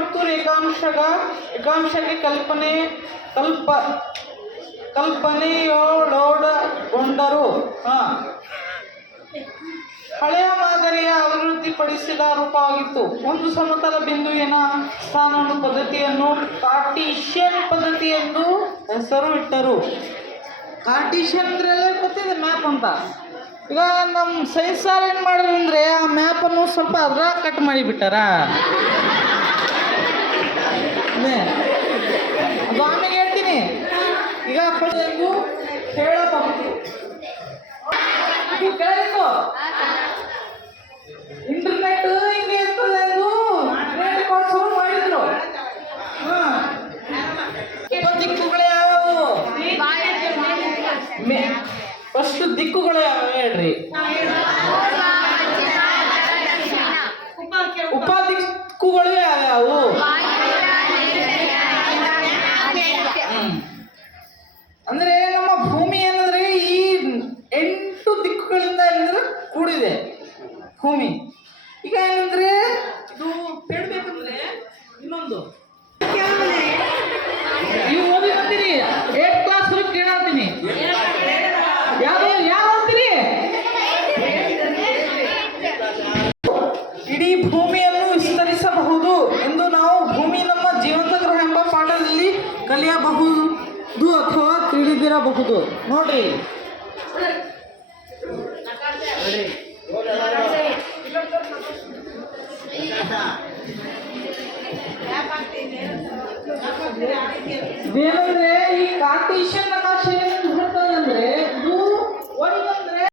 ಮತ್ತು ರೇಖಾಂಶಕ್ಕೆ ಕಲ್ಪನೆಯೊಳಗೊಂಡರು. ಹಳೆಯ ಮಾದರಿಯ ಅಭಿವೃದ್ಧಿಪಡಿಸಿದ ರೂಪವಾಗಿತ್ತು. ಒಂದು ಸಮತಲ ಬಿಂದುವಿನ ಸ್ಥಾನವನ್ನು ಪದ್ಧತಿಯನ್ನು ಕಾರ್ಟೀಷಿಯನ್ ಪದ್ಧತಿ ಎಂದು ಹೆಸರು ಇಟ್ಟರು. ಕಾರ್ಟೀಷಿಯನ್ ಅಂದ್ರಲ್ಲೇ ಗೊತ್ತಿದೆ ಮ್ಯಾಪ್ ಅಂತ. ಈಗ ನಮ್ಮ ಸೈನ್ಸ್ ಸಾರ್ ಏನು ಮಾಡಿದ್ರು ಅಂದರೆ ಆ ಮ್ಯಾಪನ್ನು ಸ್ವಲ್ಪ ಅದ್ರ ಕಟ್ ಮಾಡಿಬಿಟ್ಟಾರ. ಅದು ಆಮೇಲೆ ಹೇಳ್ತೀನಿ. ಈಗ ಹೆಂಗು ಹೇಳಬಹುದು ಇಂಟರ್ನೆಟ್ ಹಿಂಗೆ ಇರ್ತದೆ ಎಂದು ಮಾಡಿದ್ರು. ದಿಕ್ಕುಗಳು ಯಾವ್ಯಾವು? ಫಸ್ಟ್ ದಿಕ್ಕುಗಳು ಯಾವ್ಯಾವ ಹೇಳ್ರಿ? ಉಪದಿಕ್ಕುಗಳು ಯಾವ್ಯಾವು? ಅಂದ್ರೆ ನಮ್ಮ ಭೂಮಿ ಏನಂದ್ರೆ ಈ 8 ದಿಕ್ಕುಗಳಿಂದ ಏನಂದ್ರೆ ಕೂಡಿದೆ ಭೂಮಿ. ಈಗ ಏನಂದ್ರೆ ಇದು ಹೇಳ್ಬೇಕಂದ್ರೆ ಇನ್ನೊಂದು ನೀವು ಓದಿ ಬಂದಿರಿ 8th ಕ್ಲಾಸ್ ಕೇಳಾಡ್ತೀನಿ. ಯಾವ್ದು ಅಂತೀರಿ? ಇಡೀ ಭೂಮಿಯನ್ನು ವಿಸ್ತರಿಸಬಹುದು ಎಂದು ನಾವು ಭೂಮಿ ನಮ್ಮ ಜೀವಂತ ಗ್ರಹ ಎಂಬ ಪಾಠದಲ್ಲಿ ಕಲಿಯಬಹುದು ಅಥವಾ ತಿಳಿದಿರಬಹುದು. ನೋಡ್ರಿ, ಏನಂದ್ರೆ ಈ ಕಾರ್ಟೀಷಿಯನ್